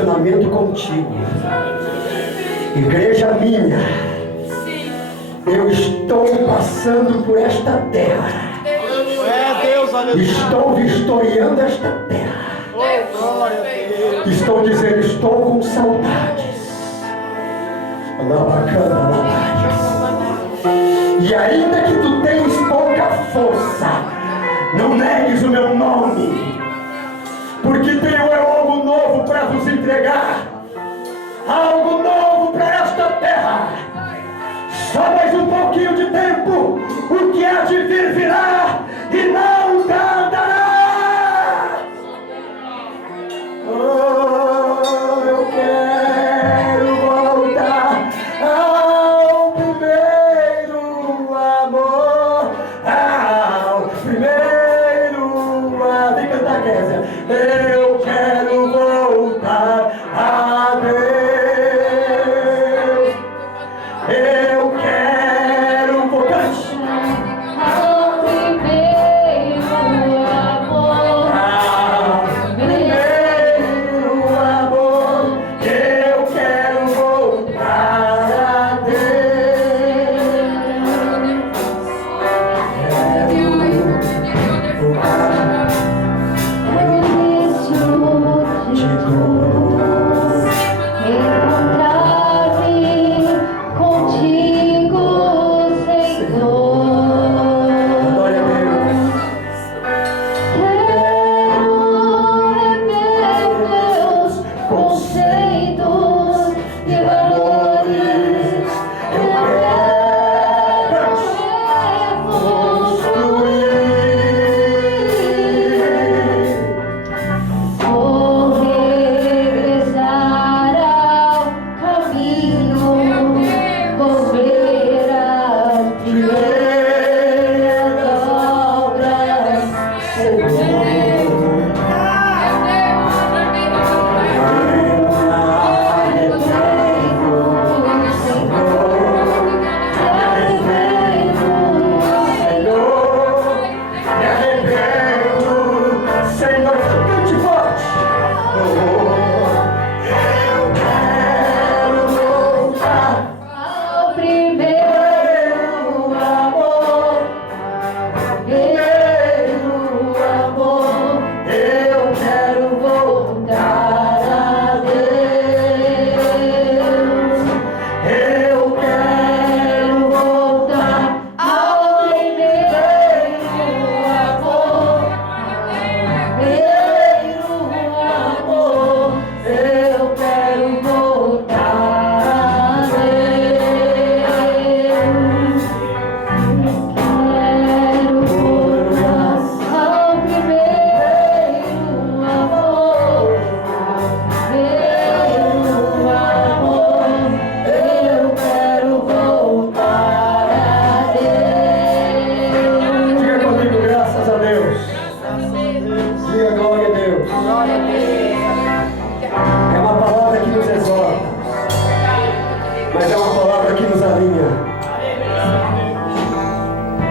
relacionamento contigo. Igreja minha, eu estou passando por esta terra. Estou vistoriando esta terra. Estou dizendo, estou com saudades. E ainda que tu tenhas pouca força, não negues o meu nome, porque tenho algo novo para vos entregar. Algo novo para esta terra. Só mais um pouquinho de tempo, o que há de vir virá e não tardará. Oh, eu quero voltar ao primeiro amor, ao primeiro amor. Vem cantar, Kézia. Eu quero voltar a Deus. Eu quero voltar ao primeiro amor, ao primeiro amor. Eu quero voltar a Deus.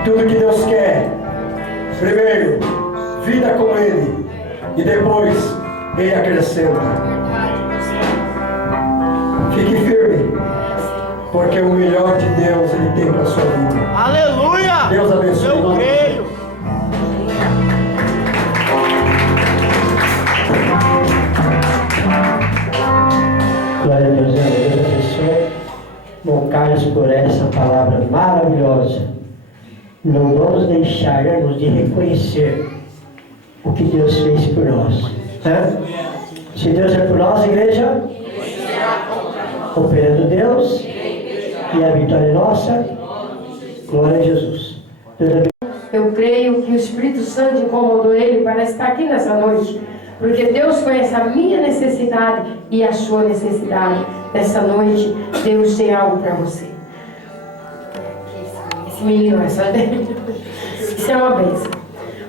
Tudo que Deus quer, primeiro, vida com Ele, e depois Ele acrescenta. Fique firme, porque o melhor de Deus Ele tem para a sua vida. Aleluia! Deus abençoe. Eu creio. Glória a Deus, Deus abençoe Bom Carlos por essa palavra maravilhosa. Não vamos deixarmos de reconhecer o que Deus fez por nós. Se Deus é por nós, igreja, operando Deus, e a vitória é nossa. Glória a Jesus. Eu creio que o Espírito Santo incomodou ele para estar aqui nessa noite, porque Deus conhece a minha necessidade e a sua necessidade. Nessa noite, Deus tem algo para você. Esse menino é só dele. Isso é uma bênção.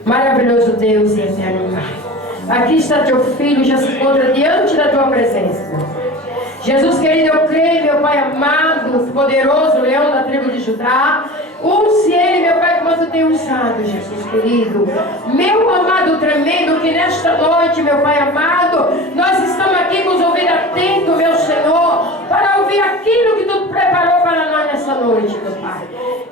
Maravilhoso Deus e eterno Pai. Aqui está teu filho, já se encontra diante da tua presença. Jesus querido, eu creio, meu Pai amado, poderoso leão da tribo de Judá. Unse ele, meu Pai, como tu tem usado, Jesus querido. Meu amado tremendo, que nesta noite, meu Pai amado, nós estamos aqui com os ouvidos atentos, meu Senhor, para ouvir aquilo que tu preparou para nós nessa noite, meu Pai.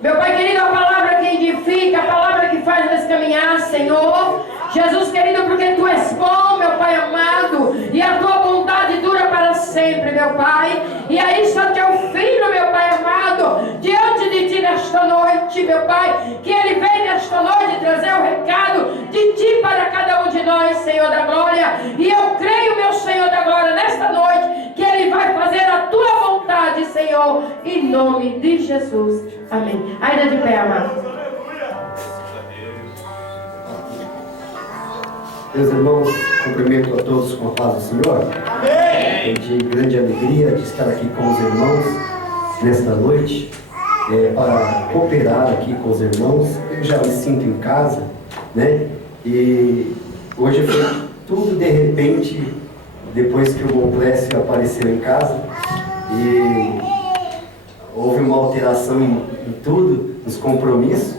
Meu Pai querido, a palavra que edifica, a palavra que faz nós caminhar, Senhor. Jesus querido, porque tu és bom, meu Pai amado, e a tua bondade dura para sempre, meu Pai. E aí está teu filho, meu Pai amado, diante de ti nesta noite, meu Pai, que ele vem nesta noite trazer o recado de ti para cada um de nós, Senhor da glória. E eu creio, meu Senhor da glória, nesta noite, que ele vai fazer a tua vontade, Senhor, em nome de Jesus. Amém. Ainda de pé, amado. Meus irmãos, cumprimento a todos com a paz do Senhor. É de grande alegria de estar aqui com os irmãos nesta noite, para cooperar aqui com os irmãos. Eu já me sinto em casa, né? E hoje foi tudo de repente, depois que o Monclécio apareceu em casa, e houve uma alteração em tudo, nos compromissos,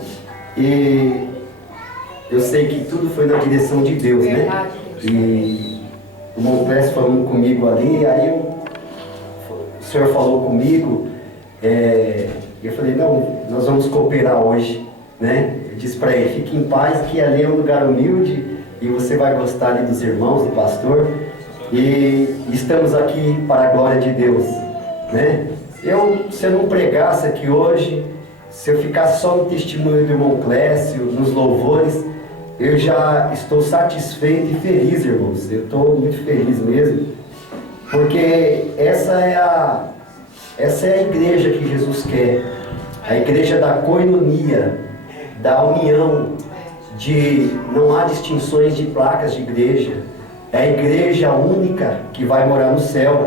e eu sei que tudo foi na direção de Deus, né? E o Monclécio falando comigo ali, aí o Senhor falou comigo, e eu falei, não, nós vamos cooperar hoje, né? Eu disse para ele, fique em paz, que ali é um lugar humilde, e você vai gostar ali dos irmãos, do pastor, e estamos aqui para a glória de Deus, né? Se eu não pregasse aqui hoje, se eu ficasse só no testemunho do Monclécio, nos louvores, eu já estou satisfeito e feliz, irmãos. Eu estou muito feliz mesmo, porque essa é a igreja que Jesus quer, a igreja da coinonia, da união, de não há distinções de placas de igreja, é a igreja única que vai morar no céu,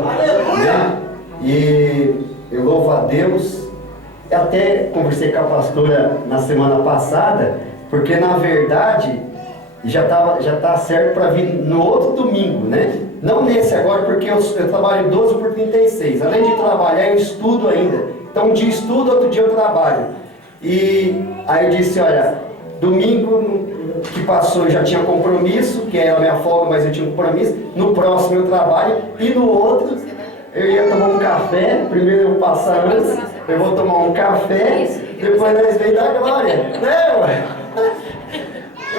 né? E eu louvo a Deus. Eu até conversei com a pastora na semana passada, porque na verdade já tá certo para vir no outro domingo, né? Não nesse agora, porque eu trabalho 12 por 36. Além de trabalhar, eu estudo ainda. Então um dia estudo, outro dia eu trabalho. E aí eu disse, olha, domingo que passou eu já tinha compromisso, que era a minha folga, mas eu tinha um compromisso. No próximo eu trabalho, e no outro eu ia tomar um café. Primeiro eu vou passar antes, eu vou tomar um café, depois nós vem da glória, né, ué?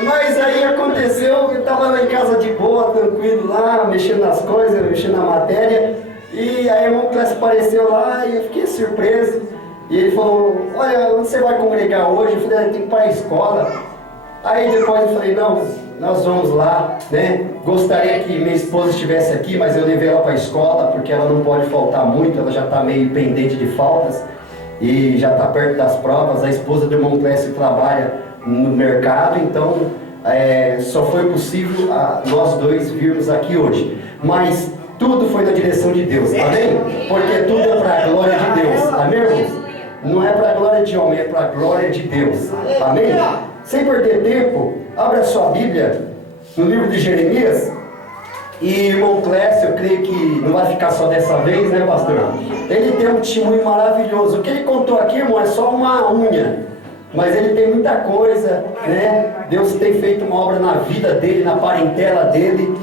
Mas aí aconteceu, eu estava lá em casa de boa, tranquilo lá, mexendo nas coisas, mexendo na matéria, e aí o Monclécio apareceu lá e eu fiquei surpreso. E ele falou, olha, onde você vai congregar hoje? Eu falei, eu tenho que ir para a escola. Aí depois eu falei, não, nós vamos lá, né? Gostaria que minha esposa estivesse aqui, mas eu levei ela para a escola, porque ela não pode faltar muito, ela já está meio pendente de faltas, e já está perto das provas. A esposa do Monclécio trabalha no mercado, então só foi possível nós dois virmos aqui hoje. Mas tudo foi na direção de Deus, amém? Porque tudo é para a glória de Deus, amém, irmãos? Não é para a glória de homem, é para a glória de Deus, amém? Sem perder tempo, abra sua Bíblia no livro de Jeremias. E o Monclécio, eu creio que não vai ficar só dessa vez, né, pastor? Ele tem um testemunho maravilhoso. O que ele contou aqui, irmão, é só uma unha, mas ele tem muita coisa, né? Deus tem feito uma obra na vida dele, na parentela dele.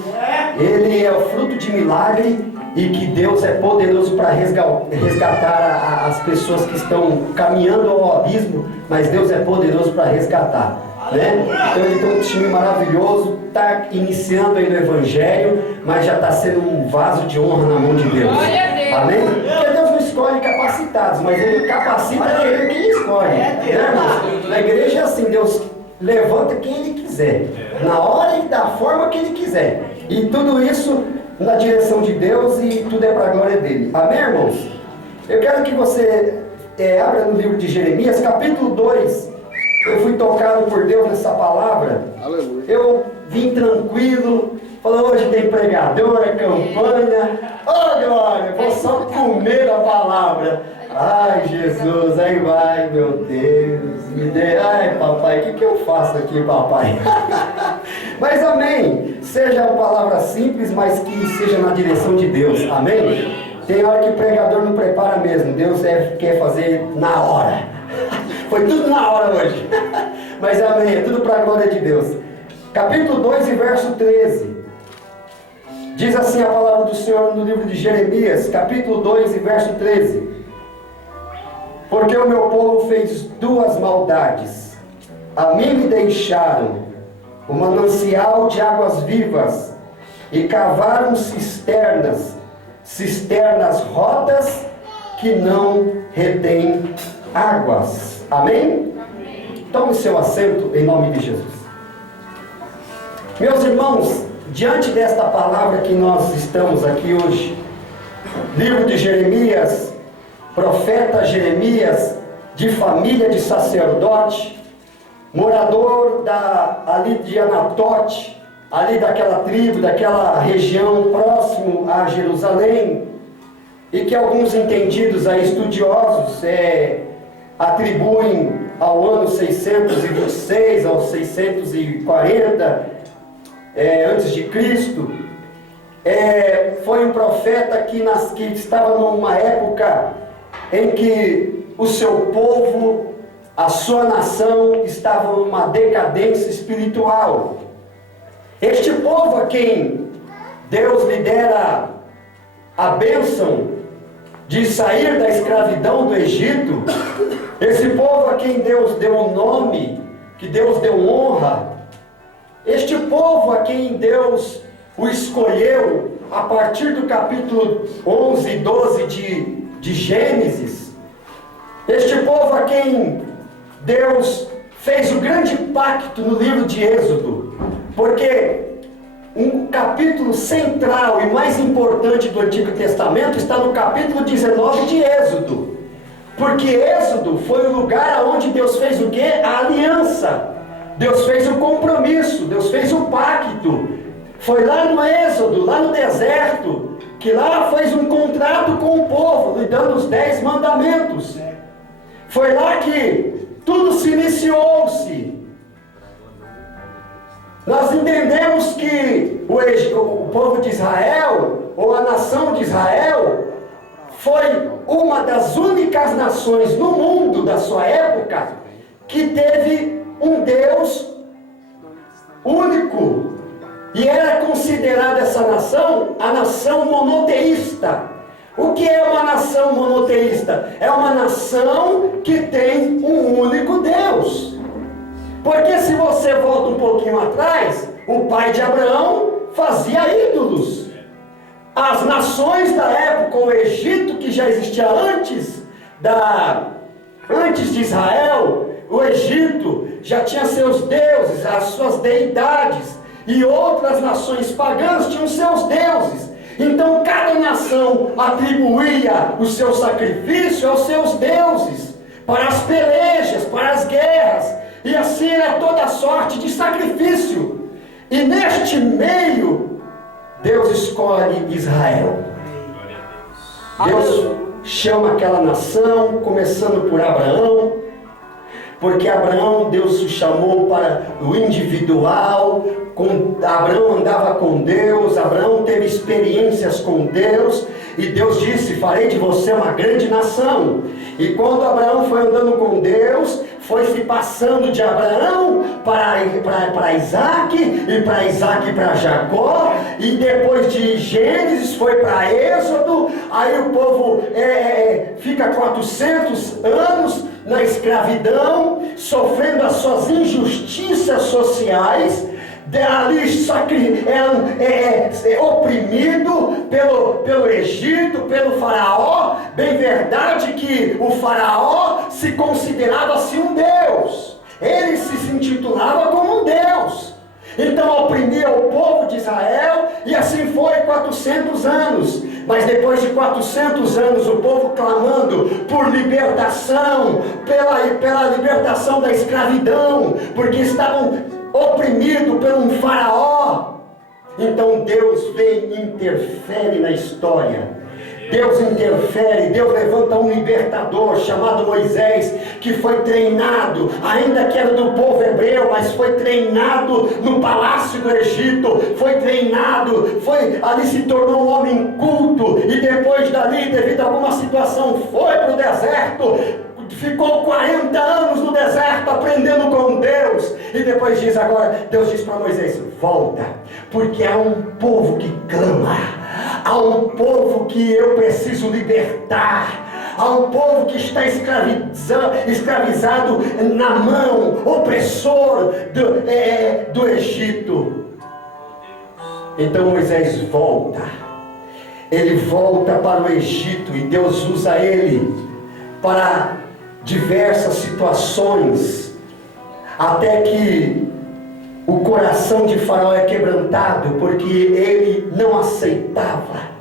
Ele é o fruto de milagre, e que Deus é poderoso para resgatar as pessoas que estão caminhando ao abismo, mas Deus é poderoso para resgatar, né? Então ele tem um time maravilhoso, está iniciando aí no Evangelho, mas já está sendo um vaso de honra na mão de Deus, amém? Porque Deus não escolhe capacitados, mas Ele capacita aquele que Ele escolhe, né, irmãos? Na igreja é assim, Deus levanta quem Ele quiser, na hora e da forma que Ele quiser, e tudo isso na direção de Deus, e tudo é para a glória dele, amém, irmãos? Eu quero que você abra no livro de Jeremias, capítulo 2. Eu fui tocado por Deus nessa palavra. Aleluia. Eu vim tranquilo, falei, hoje tem pregador, é campanha, oh glória, vou só comer a palavra. Ai Jesus, aí vai, meu Deus, me dê, ai papai, o que eu faço aqui, papai? Mas amém, seja uma palavra simples, mas que seja na direção de Deus, amém? Tem hora que o pregador não prepara mesmo, Deus quer fazer na hora. Foi tudo na hora hoje. Mas amém, é tudo para a glória de Deus. Capítulo 2 e verso 13. Diz assim a palavra do Senhor no livro de Jeremias, capítulo 2 e verso 13. Porque o meu povo fez duas maldades. A mim me deixaram o manancial de águas vivas e cavaram cisternas rotas que não retêm águas. Amém? Tome seu assento em nome de Jesus. Meus irmãos, diante desta palavra que nós estamos aqui hoje, livro de Jeremias, profeta Jeremias, de família de sacerdote, morador ali de Anatote, ali daquela tribo, daquela região próximo a Jerusalém, e que alguns entendidos aí, estudiosos, atribuem ao ano 626, ao 640, antes de Cristo. Foi um profeta que estava numa época em que o seu povo, a sua nação, estava numa decadência espiritual. Este povo a quem Deus lhe dera a bênção de sair da escravidão do Egito, esse povo a quem Deus deu o nome, que Deus deu honra, este povo a quem Deus o escolheu a partir do capítulo 11 e 12 de Gênesis, este povo a quem Deus fez o grande pacto no livro de Êxodo, porque um capítulo central e mais importante do Antigo Testamento está no capítulo 19 de Êxodo, porque Êxodo foi o lugar onde Deus fez o quê? A aliança, Deus fez o compromisso, Deus fez o pacto. Foi lá no Êxodo, lá no deserto, que lá fez um contrato com o povo, lhe dando os 10 mandamentos. Foi lá que tudo se iniciou-se. Nós entendemos que o povo de Israel, ou a nação de Israel, foi uma das únicas nações no mundo da sua época que teve um Deus único. E era considerada essa nação a nação monoteísta. O que é uma nação monoteísta? É uma nação que tem um único Deus. Porque se você volta um pouquinho atrás, o pai de Abraão fazia ídolos. As nações da época, o Egito, que já existia antes de Israel, o Egito já tinha seus deuses, as suas deidades, e outras nações pagãs tinham seus deuses. Então cada nação atribuía o seu sacrifício aos seus deuses, para as pelejas, para as guerras, e assim era toda sorte de sacrifício. E neste meio, Deus escolhe Israel. Deus chama aquela nação, começando por Abraão, porque Abraão, Deus o chamou para o individual. Abraão andava com Deus, Abraão teve experiências com Deus, e Deus disse: farei de você uma grande nação. E quando Abraão foi andando com Deus, foi se passando de Abraão para Isaac, e para Isaac para Jacó, e depois de Gênesis foi para Êxodo. Aí o povo fica 400 anos na escravidão, sofrendo as suas injustiças sociais. Ali oprimido pelo Egito, pelo faraó. Bem verdade que o faraó se considerava-se um Deus, ele se intitulava como um Deus. Então oprimia o povo de Israel, e assim foi 400 anos. Mas depois de 400 anos, o povo clamando por libertação, pela libertação da escravidão, porque estavam oprimido por um faraó. Então Deus vem e interfere na história. Deus interfere, Deus levanta um libertador chamado Moisés, que foi treinado, ainda que era do povo hebreu, mas foi treinado no palácio do Egito, foi treinado, ali se tornou um homem culto, e depois dali, devido a alguma situação, foi para o deserto, ficou 40 anos no do deserto, aprendendo com Deus. E depois diz agora, Deus diz para Moisés, volta, porque há um povo que clama, há um povo que eu preciso libertar, há um povo que está escravizado na mão opressor do Egito. Então Moisés volta, ele volta para o Egito, e Deus usa ele para diversas situações, até que o coração de Faraó é quebrantado, porque ele não aceitava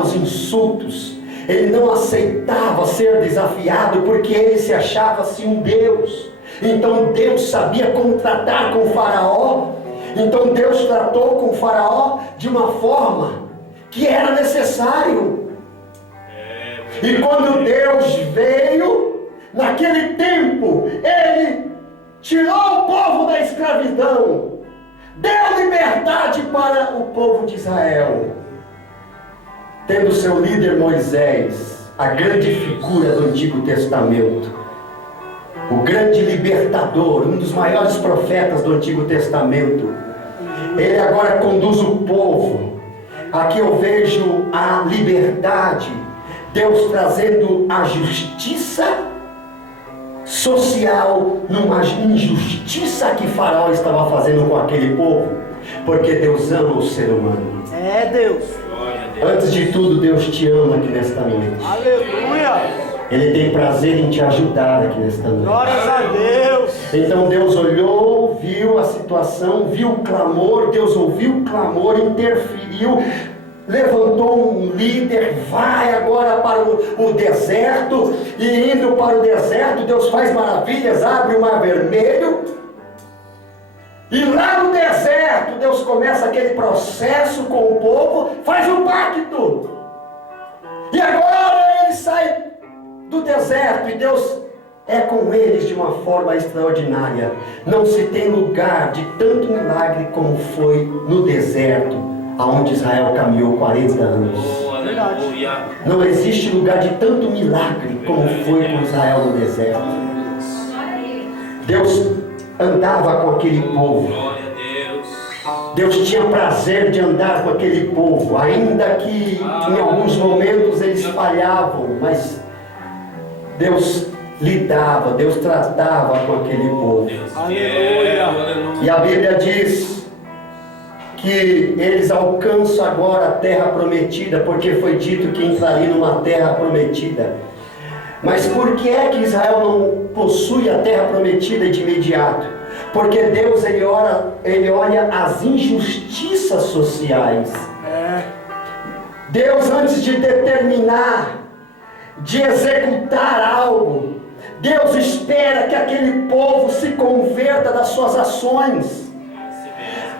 os insultos, ele não aceitava ser desafiado, porque ele se achava-se um Deus. Então Deus sabia como tratar com Faraó. Então Deus tratou com Faraó de uma forma que era necessário. E quando Deus veio, naquele tempo, Ele tirou o povo da escravidão, deu liberdade para o povo de Israel, tendo seu líder Moisés, a grande figura do Antigo Testamento, o grande libertador, um dos maiores profetas do Antigo Testamento. Ele agora conduz o povo. Aqui eu vejo a liberdade, Deus trazendo a justiça social numa injustiça que Faraó estava fazendo com aquele povo, porque Deus ama o ser humano. É Deus. Antes de tudo, Deus te ama aqui nesta noite. Aleluia. Ele tem prazer em te ajudar aqui nesta noite. Glórias a Deus. Então Deus olhou, viu a situação, viu o clamor, Deus ouviu o clamor, interferiu, levantou um líder, vai agora para o deserto, e indo para o deserto, Deus faz maravilhas, abre o mar vermelho, e lá no deserto, Deus começa aquele processo com o povo, faz um pacto, e agora ele sai do deserto, e Deus é com eles de uma forma extraordinária. Não se tem lugar de tanto milagre como foi no deserto, aonde Israel caminhou 40 anos. Não existe lugar de tanto milagre como foi com Israel no deserto. Deus andava com aquele povo. Deus tinha prazer de andar com aquele povo, ainda que em alguns momentos eles falhavam, mas Deus lidava, Deus tratava com aquele povo. Aleluia. E a Bíblia diz que eles alcançam agora a terra prometida, porque foi dito que entrariam numa terra prometida. Mas por que é que Israel não possui a terra prometida de imediato? Porque Deus ele olha as injustiças sociais. Deus, antes de determinar, de executar algo, Deus espera que aquele povo se converta das suas ações.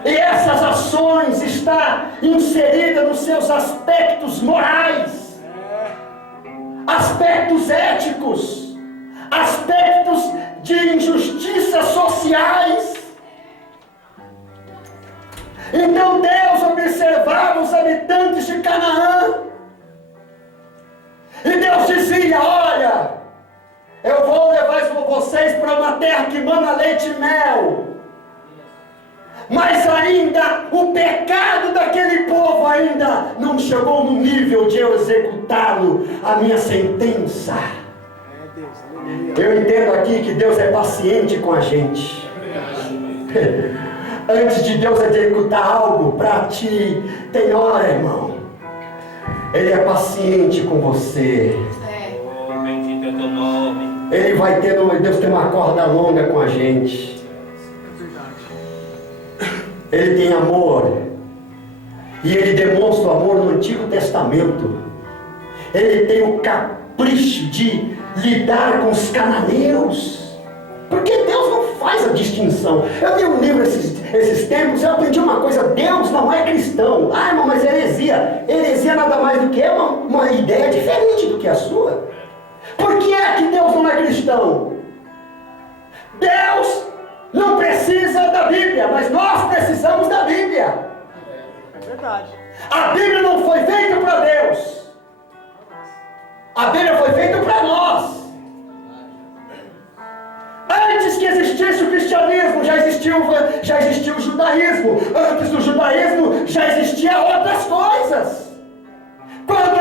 E essas ações estão inseridas nos seus aspectos morais, aspectos éticos, aspectos de injustiças sociais. Então Deus observava os habitantes de Canaã, e Deus dizia: olha, eu vou levar vocês para uma terra que mana leite e mel. Mas ainda o pecado daquele povo ainda não chegou no nível de eu executá-lo, a minha sentença. Eu entendo aqui que Deus é paciente com a gente. Antes de Deus executar algo para ti, tem hora, irmão. Ele é paciente com você. Bendito é teu nome. Ele vai ter, Deus tem uma corda longa com a gente. Ele tem amor, e ele demonstra o amor no Antigo Testamento. Ele tem o capricho de lidar com os cananeus, porque Deus não faz a distinção. Eu li um livro esses tempos, eu aprendi uma coisa: Deus não é cristão. Ah, irmão, mas heresia nada mais do que uma ideia diferente do que a sua. Por que é que Deus não é cristão? Deus não precisa da Bíblia, mas nós precisamos da Bíblia. É verdade. A Bíblia não foi feita para Deus. A Bíblia foi feita para nós. cristianismo já existiu o judaísmo. Antes do judaísmo já existiam outras coisas. Quando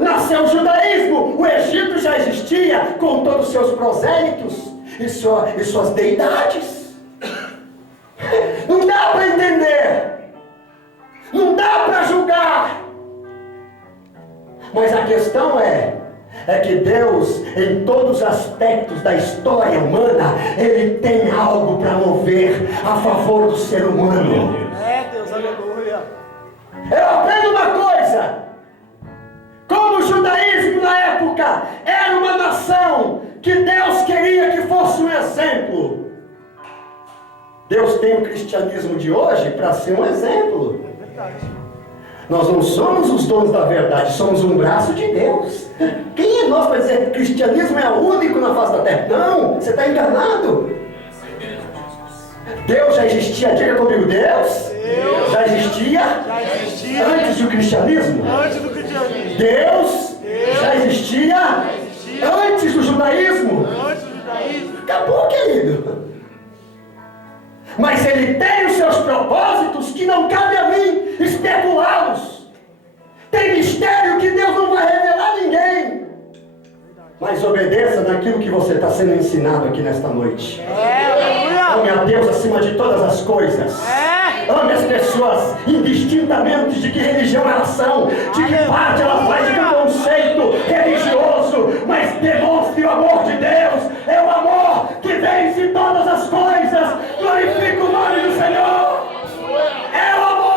nasceu o judaísmo, o Egito já existia com todos os seus prosélitos e suas deidades. Não dá para entender, não dá para julgar, mas a questão é que Deus, em todos os aspectos da história humana, Ele tem algo para mover a favor do ser humano. Deus, aleluia. Eu aprendo uma coisa: como o judaísmo na época era uma nação que Deus queria que fosse um exemplo, Deus tem o cristianismo de hoje para ser um exemplo. É verdade. Nós não somos os donos da verdade, somos um braço de Deus. Quem é nós para dizer que o cristianismo é o único na face da terra? Não, você está enganado. Deus já existia, diga comigo, Deus já existia antes do cristianismo. Antes do cristianismo. Deus já existia antes do judaísmo. Antes do judaísmo. Acabou, querido. Mas Ele tem os seus propósitos que não cabe a mim especulá-los. Tem mistério que Deus não vai revelar a ninguém. Mas obedeça naquilo que você está sendo ensinado aqui nesta noite. Ame a Deus acima de todas as coisas. Ame as pessoas indistintamente de que religião elas são, de que parte elas fazem, de que conceito religioso, mas demonstre o amor de Deus. É o amor que vence todas as coisas. Glorifica o nome do Senhor. É o amor.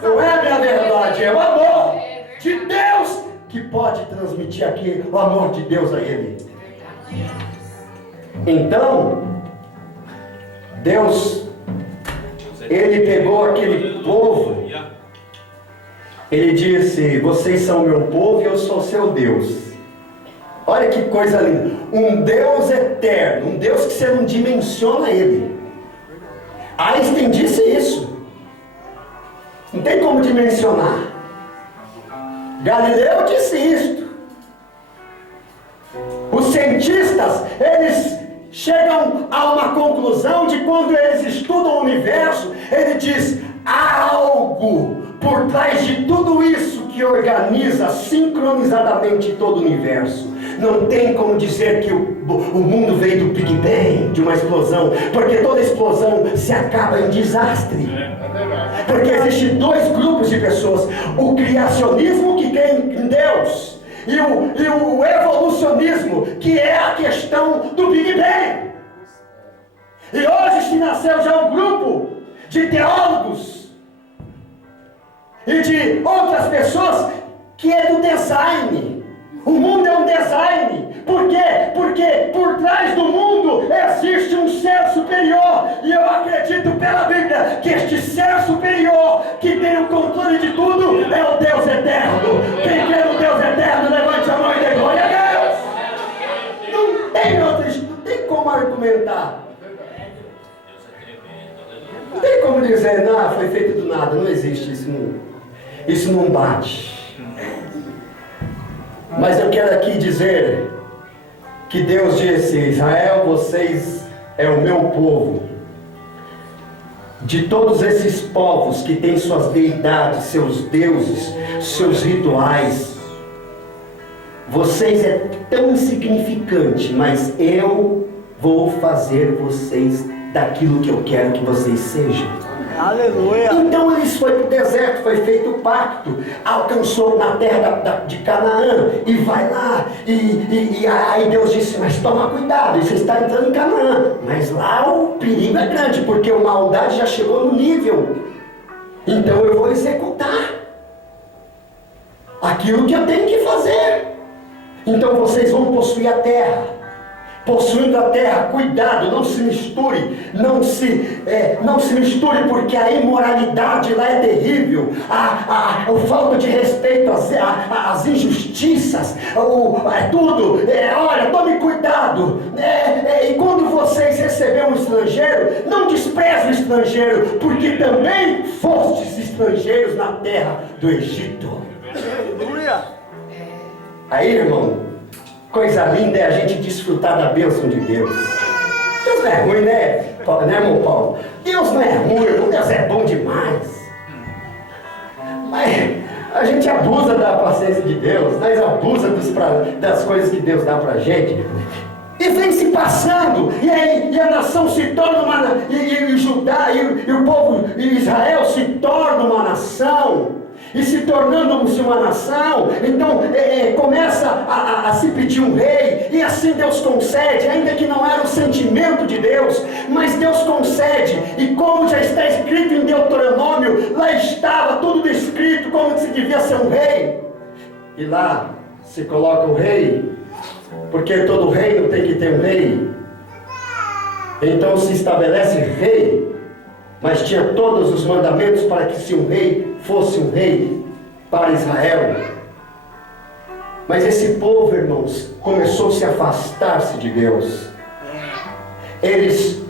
Não é minha verdade, é o amor de Deus que pode transmitir aqui o amor de Deus a Ele. Então, Deus, Ele pegou aquele povo, Ele disse: vocês são meu povo e eu sou seu Deus. Olha que coisa linda, um Deus eterno, um Deus que você não dimensiona Ele. Einstein disse isso, não tem como dimensionar. Galileu disse isto. Os cientistas, eles chegam a uma conclusão de quando eles estudam o universo, ele diz: há algo por trás de tudo isso que organiza sincronizadamente todo o universo. Não tem como dizer que o mundo veio do Big Bang, de uma explosão, porque toda explosão se acaba em desastre. Porque existem dois grupos de pessoas: o criacionismo, que crê em Deus, e o evolucionismo, que é a questão do Big Bang. E hoje se nasceu já um grupo de teólogos e de outras pessoas que é do design. O mundo é um design. Por quê? Porque por trás do mundo existe um ser superior. E eu acredito pela Bíblia que este ser superior, que tem o controle de tudo, é o Deus eterno. Quem crê no Deus eterno, levante a mão e dê glória a Deus. Não tem como argumentar. Não tem como dizer: não, foi feito do nada. Não existe isso. Isso não bate. Mas eu quero aqui dizer que Deus disse: Israel, vocês é o meu povo. De todos esses povos que têm suas deidades, seus deuses, seus rituais, vocês é tão insignificante, mas eu vou fazer vocês daquilo que eu quero que vocês sejam. Aleluia. Então eles foram para o deserto, foi feito o pacto, alcançou na terra de Canaã, e vai lá, e aí Deus disse: mas toma cuidado, você está entrando em Canaã, mas lá o perigo é grande, porque a maldade já chegou no nível, então eu vou executar aquilo que eu tenho que fazer. Então vocês vão possuir a terra. Possuindo a terra, cuidado, não se misture, não se misture, porque a imoralidade lá é terrível, a falta de respeito, as injustiças, tudo, olha, tome cuidado, e quando vocês receberem um estrangeiro, não despreze o estrangeiro, porque também fostes estrangeiros na terra do Egito. Aleluia. Aí, irmão, Coisa linda é a gente desfrutar da bênção de Deus. Deus não é ruim, né, irmão Paulo? Deus não é ruim, irmão. Deus é bom demais. Mas a gente abusa da paciência de Deus, nós abusamos das coisas que Deus dá pra gente. E vem se passando, e a nação se torna uma... E Judá, e o povo, e Israel se torna uma nação. E se tornando-se uma nação, então começa a se pedir um rei, e assim Deus concede, ainda que não era o sentimento de Deus, mas Deus concede, e como já está escrito em Deuteronômio, lá estava tudo descrito como se devia ser um rei, e lá se coloca o rei, porque todo reino tem que ter um rei, então se estabelece rei, mas tinha todos os mandamentos para que se um rei fosse um rei para Israel. Mas esse povo, irmãos, começou a se afastar-se de Deus. Eles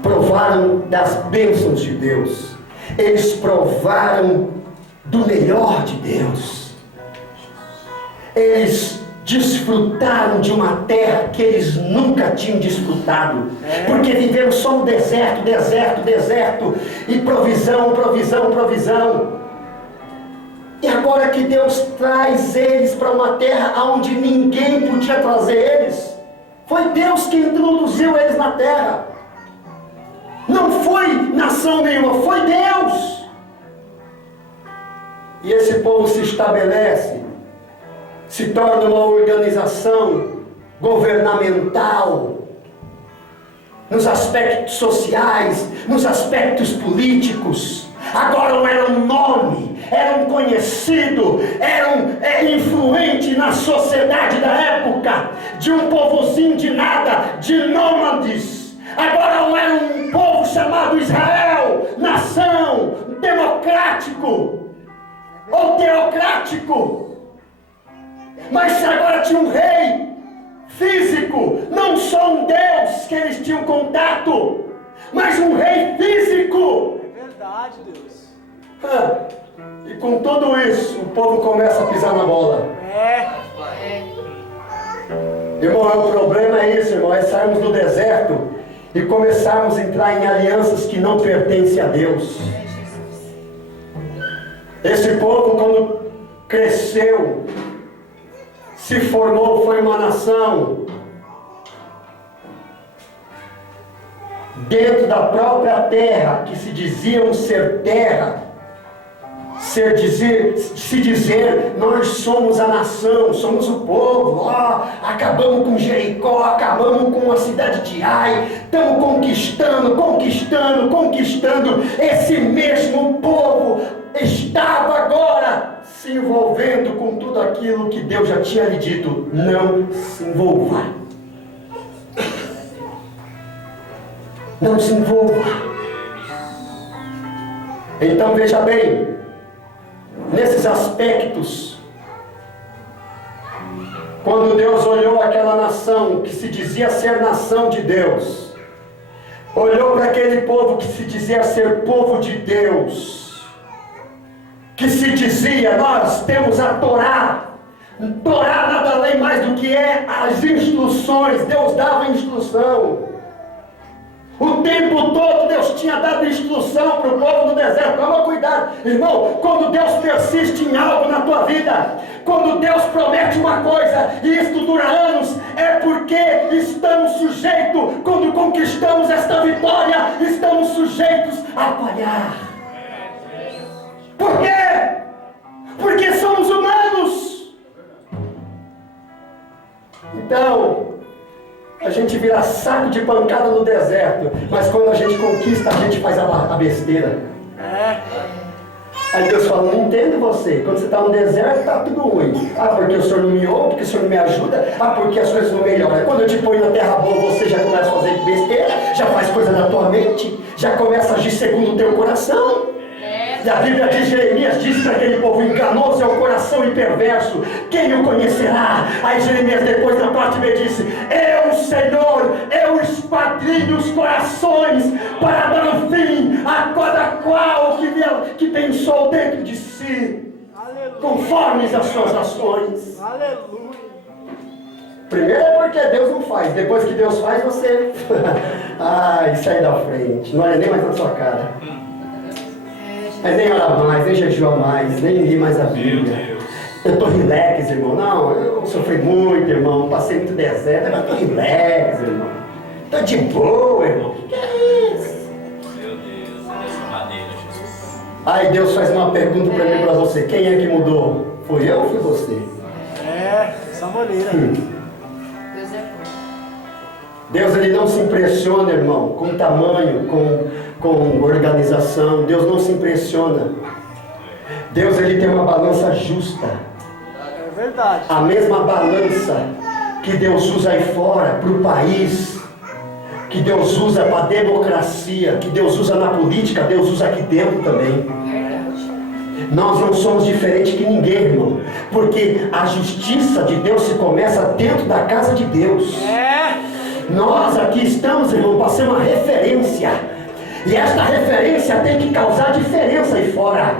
provaram das bênçãos de Deus. Eles provaram do melhor de Deus. Eles desfrutaram de uma terra que eles nunca tinham desfrutado, porque viveram só no deserto, e provisão. E agora que Deus traz eles para uma terra onde ninguém podia trazer eles, foi Deus que introduziu eles na terra, não foi nação nenhuma, foi Deus. E esse povo se estabelece, se torna uma organização governamental, nos aspectos sociais, nos aspectos políticos. Agora não era um nome, era um conhecido, era um influente na sociedade da época, de um povozinho de nada, de nômades. Agora não era um povo chamado Israel, nação, democrático ou teocrático. Mas agora tinha um rei físico, não só um Deus que eles tinham contato, mas um rei físico. É verdade, Deus. E com tudo isso, o povo começa a pisar na bola. Irmão, o problema é isso, irmão, é sairmos do deserto e começarmos a entrar em alianças que não pertencem a Deus. Esse povo, quando cresceu, se formou, foi uma nação dentro da própria terra, que se diziam ser terra, se dizer, nós somos a nação, somos o povo, acabamos com Jericó, acabamos com a cidade de Ai, estamos conquistando, esse mesmo povo estava agora se envolvendo com tudo aquilo que Deus já tinha lhe dito, não se envolva. Não se envolva. Então veja bem, nesses aspectos, quando Deus olhou aquela nação que se dizia ser nação de Deus, olhou para aquele povo que se dizia ser povo de Deus, que se dizia, nós temos a Torá. Torá nada além mais do que é as instruções. Deus dava instrução. O tempo todo Deus tinha dado instrução para o povo do deserto. Toma cuidado, irmão, quando Deus persiste em algo na tua vida, quando Deus promete uma coisa e isto dura anos, é porque estamos sujeitos, quando conquistamos esta vitória, estamos sujeitos a falhar. Por quê? Porque somos humanos. Então, a gente vira saco de pancada no deserto, mas quando a gente conquista, a gente faz a besteira. Aí Deus fala, não entendo você. Quando você está no deserto, está tudo ruim. Porque o Senhor não me ouve, porque o Senhor não me ajuda, porque as coisas não melhoram. Quando eu te ponho na terra boa, você já começa a fazer besteira, já faz coisa na tua mente, já começa a agir segundo o teu coração. E a Bíblia de Jeremias diz para aquele povo, enganoso é o coração e perverso, quem o conhecerá? Aí Jeremias depois na parte B disse, eu, Senhor, eu esquadrinho os corações para dar fim a cada qual que pensou dentro de si, conforme as suas ações. Aleluia. Primeiro é porque Deus não faz. Depois que Deus faz, você... ai, sai da frente. Não olha nem mais na sua cara. Aí nem ora mais, nem jejua mais, nem li mais a Bíblia. Eu estou relax, irmão. Não, eu sofri muito, irmão. Passei muito deserto, mas estou relax, irmão. Estou de boa, irmão. O que é isso? Meu Deus, dessa maneira, Jesus. Aí Deus faz uma pergunta para mim e para você. Quem é que mudou? Foi eu ou foi você? Essa maneira. Deus é bom. Deus ele não se impressiona, irmão, com tamanho, com organização. Deus não se impressiona. Deus ele tem uma balança justa. É verdade. A mesma balança que Deus usa aí fora para o país, que Deus usa para a democracia, que Deus usa na política, Deus usa aqui dentro também. Nós não somos diferentes que ninguém, irmão, porque a justiça de Deus se começa dentro da casa de Deus. Nós aqui estamos, irmão, para ser uma referência, e esta referência tem que causar diferença aí fora.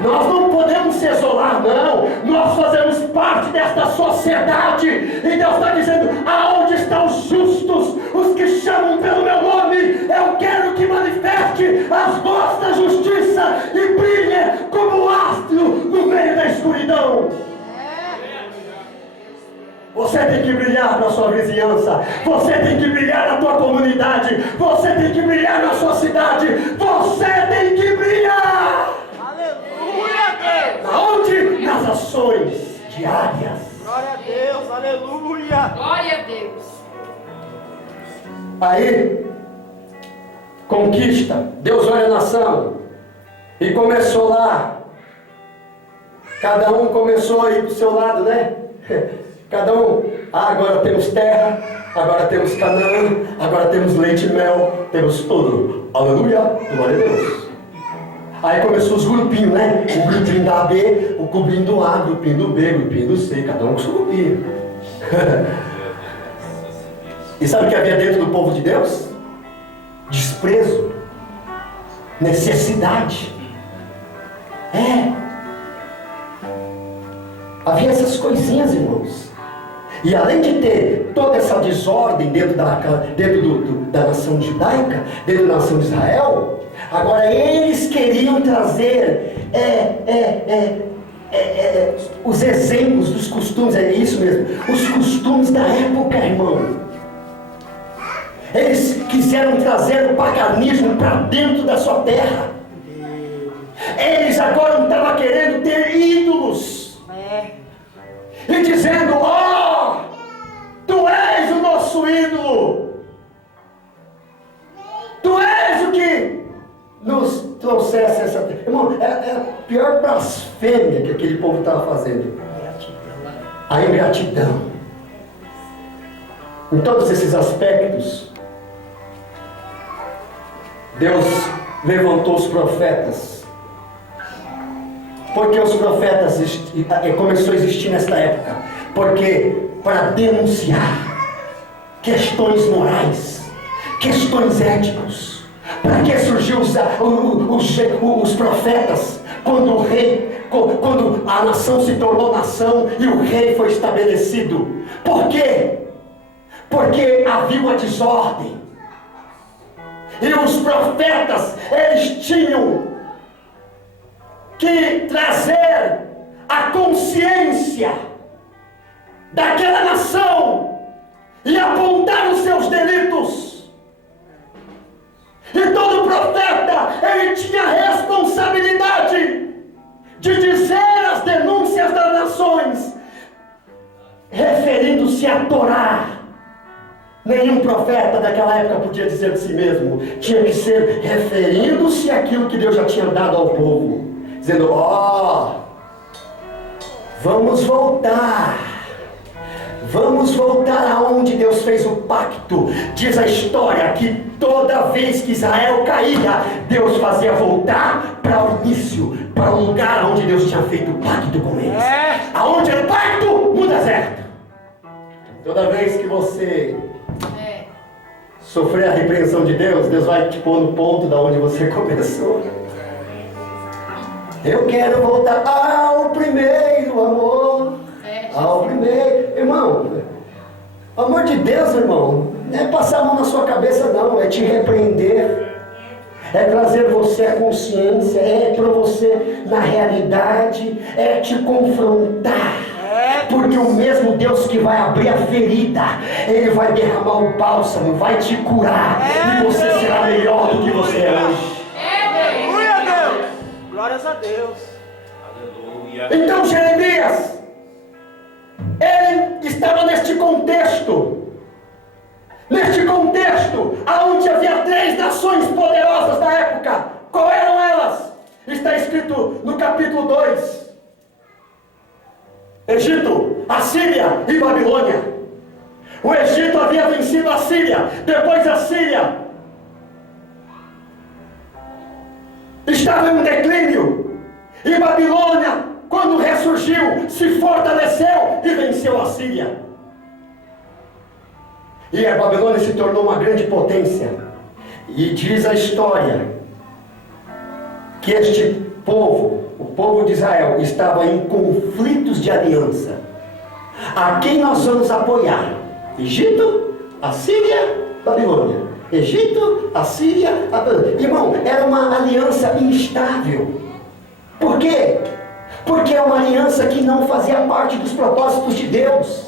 Nós não podemos se isolar, não. Nós fazemos parte desta sociedade. E Deus está dizendo: aonde estão os justos, os que chamam pelo meu nome? Eu quero que manifeste as vozes da justiça e brilhe como astro no meio da escuridão. Você tem que brilhar para a sua vizinhança. Você tem que brilhar na tua comunidade. Você tem que brilhar na sua cidade. Você tem que brilhar. Aonde? Nas ações diárias. Glória a Deus, aleluia. Glória a Deus. Aí, conquista. Deus olha a nação. E começou lá. Cada um começou a ir para o seu lado, né? Cada um. Agora temos terra. Agora temos Canaã. Agora temos leite e mel. Temos tudo. Aleluia. Glória a Deus. Aí começou os grupinhos, né? O grupinho da B, o grupinho do A, o grupinho do B, o grupinho do C, cada um com seu grupinho. E sabe o que havia dentro do povo de Deus? Desprezo, necessidade. Havia essas coisinhas, irmãos. E além de ter toda essa desordem dentro da nação judaica, dentro da nação de Israel, agora eles queriam trazer os exemplos dos costumes, é isso mesmo, os costumes da época, irmão. Eles quiseram trazer o paganismo para dentro da sua terra. Eles agora não estavam querendo ter ídolos. E dizendo: ó, tu és o nosso ídolo. Tu és o que nos trouxesse essa... Irmão, é a pior blasfêmia que aquele povo estava fazendo. A ingratidão. Em todos esses aspectos, Deus levantou os profetas. Porque os profetas começou a existir nesta época? Porque para denunciar questões morais, questões éticas. Para que surgiu os profetas? Quando a nação se tornou nação e o rei foi estabelecido. Por quê? Porque havia uma desordem. E os profetas, eles tinham que trazer a consciência daquela nação e apontar os seus delitos. E todo profeta, ele tinha a responsabilidade de dizer as denúncias das nações, referindo-se à Torá. Nenhum profeta daquela época podia dizer de si mesmo. Tinha que ser referindo-se àquilo que Deus já tinha dado ao povo. Dizendo: ó, vamos voltar. Vamos voltar aonde Deus fez o pacto. Diz a história que toda vez que Israel caía, Deus fazia voltar para o início, para o lugar onde Deus tinha feito o pacto com eles. Aonde era o pacto? No deserto. Toda vez que você sofrer a repreensão de Deus, Deus vai te pôr no ponto da onde você começou. Eu quero voltar ao primeiro amor. Ao primeiro. Irmão, amor de Deus, irmão, não é passar a mão na sua cabeça, não. É te repreender. É trazer você à consciência. É para você, na realidade, é te confrontar. Porque o mesmo Deus que vai abrir a ferida, Ele vai derramar o bálsamo, vai te curar, e você será melhor do que você é hoje. Aleluia, Deus. Glórias a Deus. Aleluia. Então Jeremias, ele estava neste contexto, aonde havia 3 nações poderosas da época. Qual eram elas? Está escrito no capítulo 2. Egito, Assíria e Babilônia. O Egito havia vencido a Síria. Depois a Síria estava em um declínio. E Babilônia, quando ressurgiu, se fortaleceu e venceu a Síria. E a Babilônia se tornou uma grande potência. E diz a história que este povo, o povo de Israel, estava em conflitos de aliança. A quem nós vamos apoiar? Egito, Assíria, Babilônia. Egito, Assíria, Babilônia. Irmão, era uma aliança instável. Por quê? Porque é uma aliança que não fazia parte dos propósitos de Deus.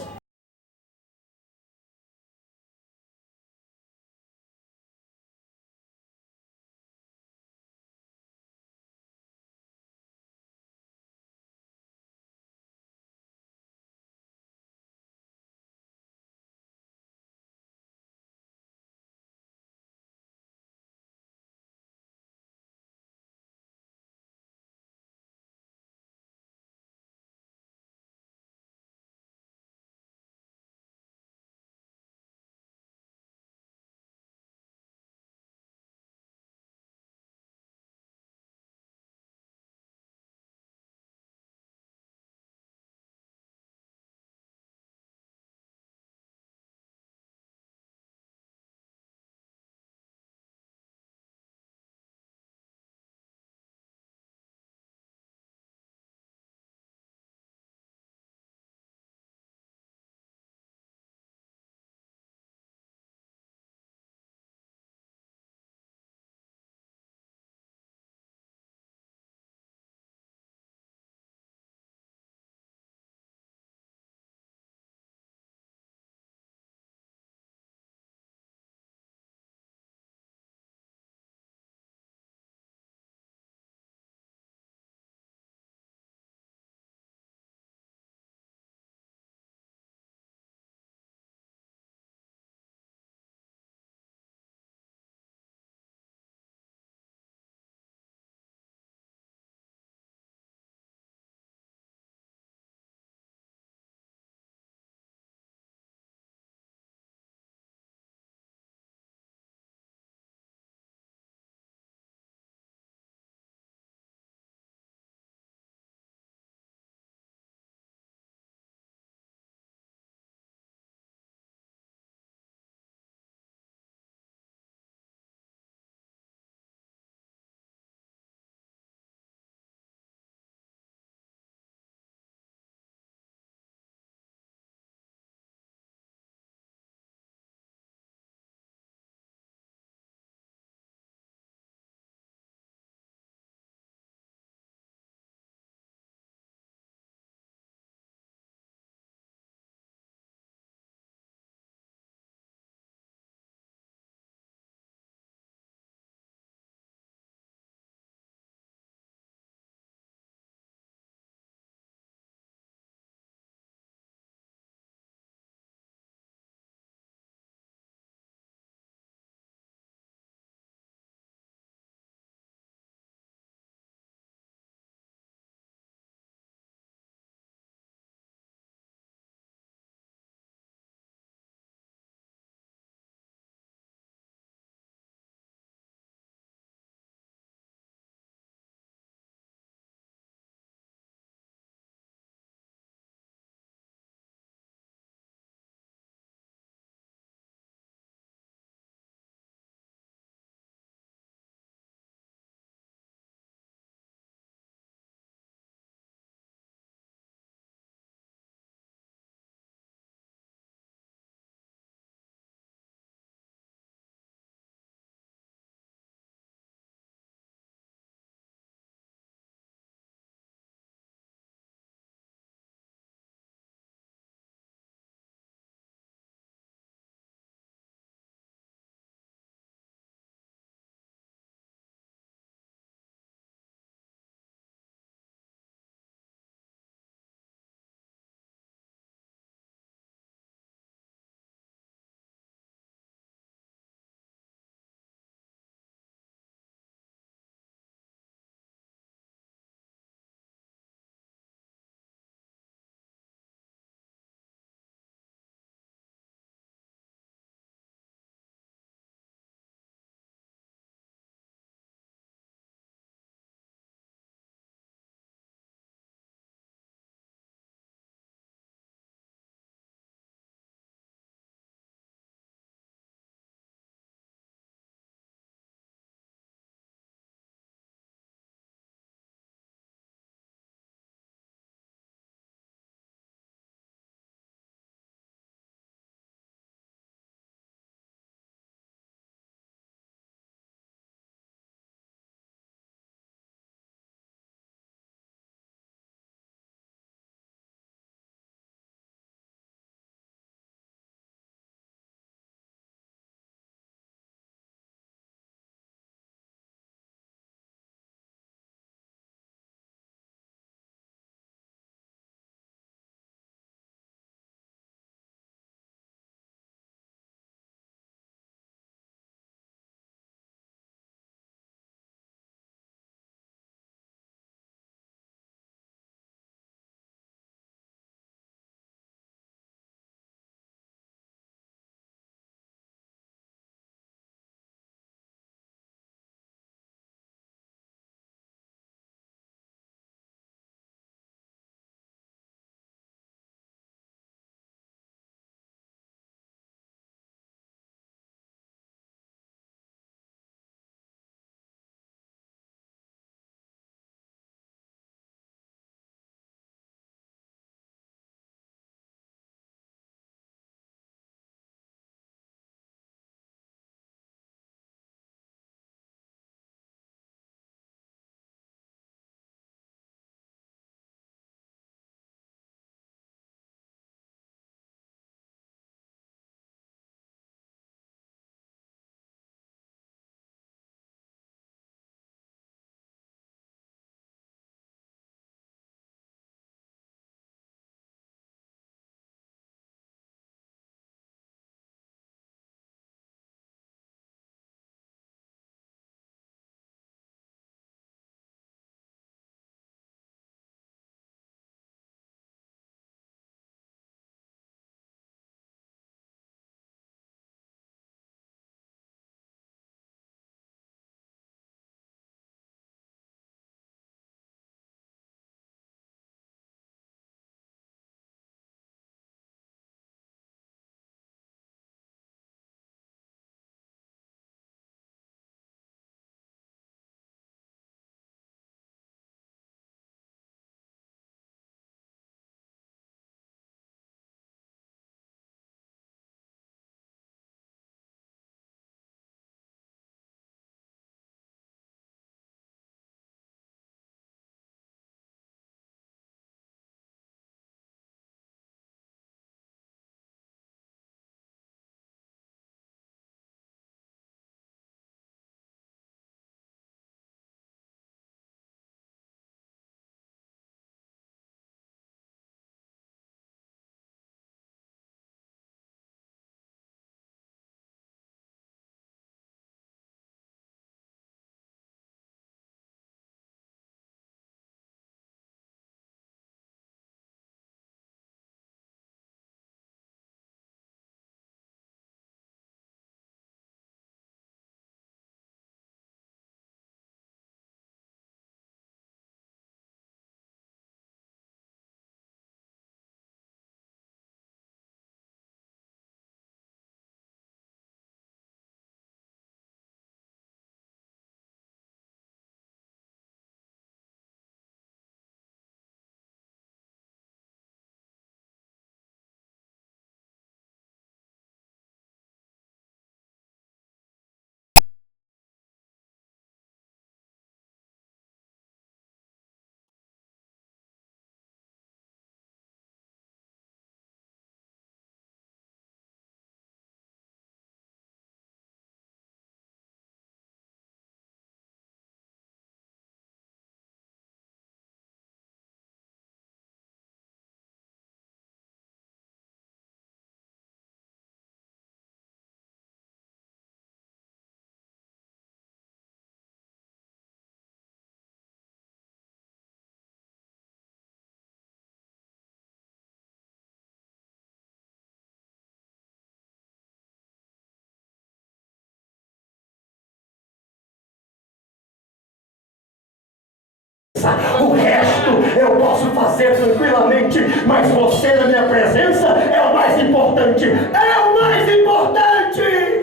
O resto eu posso fazer tranquilamente, mas você na minha presença é o mais importante. É o mais importante.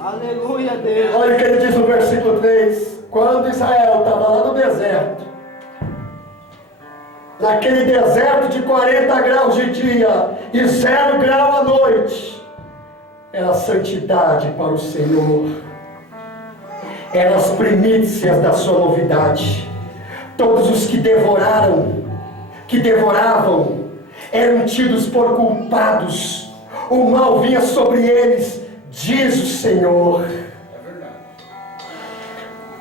Aleluia, Deus. Olha o que ele diz no versículo 3. Quando Israel estava lá no deserto, naquele deserto de 40 graus de dia e 0 grau à noite, era santidade para o Senhor. Eram as primícias da sua novidade. Todos os que devoravam, eram tidos por culpados. O mal vinha sobre eles, diz o Senhor.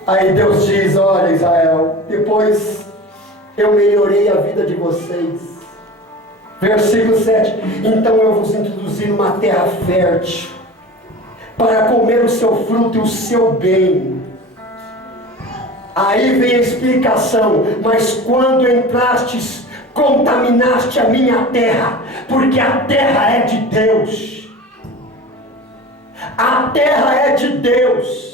Aí Deus diz: olha, Israel, depois eu melhorei a vida de vocês. Versículo 7. Então eu vos introduzi numa terra fértil, para comer o seu fruto e o seu bem. Aí vem a explicação: mas quando entrastes, contaminaste a minha terra, porque a terra é de Deus. A terra é de Deus.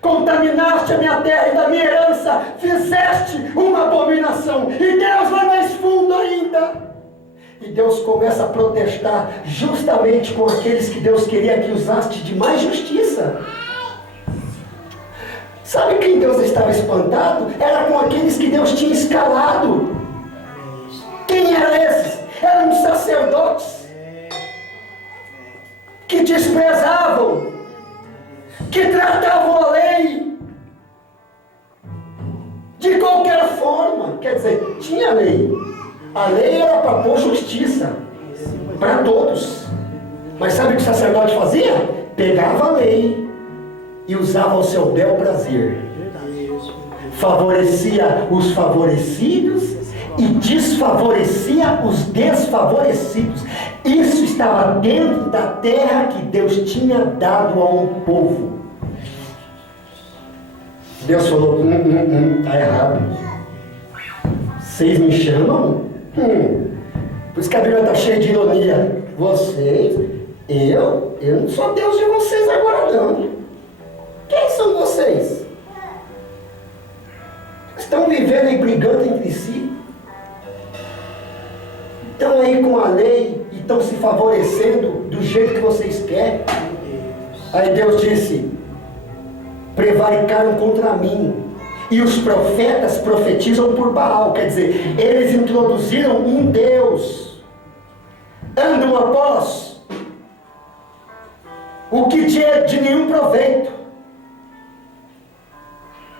Contaminaste a minha terra e da minha herança fizeste uma abominação. E Deus vai mais fundo ainda. E Deus começa a protestar justamente com aqueles que Deus queria que usaste de mais justiça. Sabe quem Deus estava espantado? Era com aqueles que Deus tinha escalado. Quem eram esses? Eram os sacerdotes que desprezavam, que tratavam a lei de qualquer forma. Quer dizer, tinha lei. A lei era para pôr justiça para todos. Mas sabe o que o sacerdote fazia? Pegava a lei e usava ao seu bel prazer. Favorecia os favorecidos e desfavorecia os desfavorecidos. Isso estava dentro da terra que Deus tinha dado a um povo. Deus falou: tá errado. Vocês me chamam? Por isso que a Bíblia está cheia de ironia. Vocês, eu não sou Deus de vocês agora não. Quem são vocês? Estão vivendo e brigando entre si. Estão aí com a lei e estão se favorecendo do jeito que vocês querem. Aí Deus disse: prevaricaram contra mim. E os profetas profetizam por Baal. Quer dizer, eles introduziram um Deus. Andam após o que é de nenhum proveito.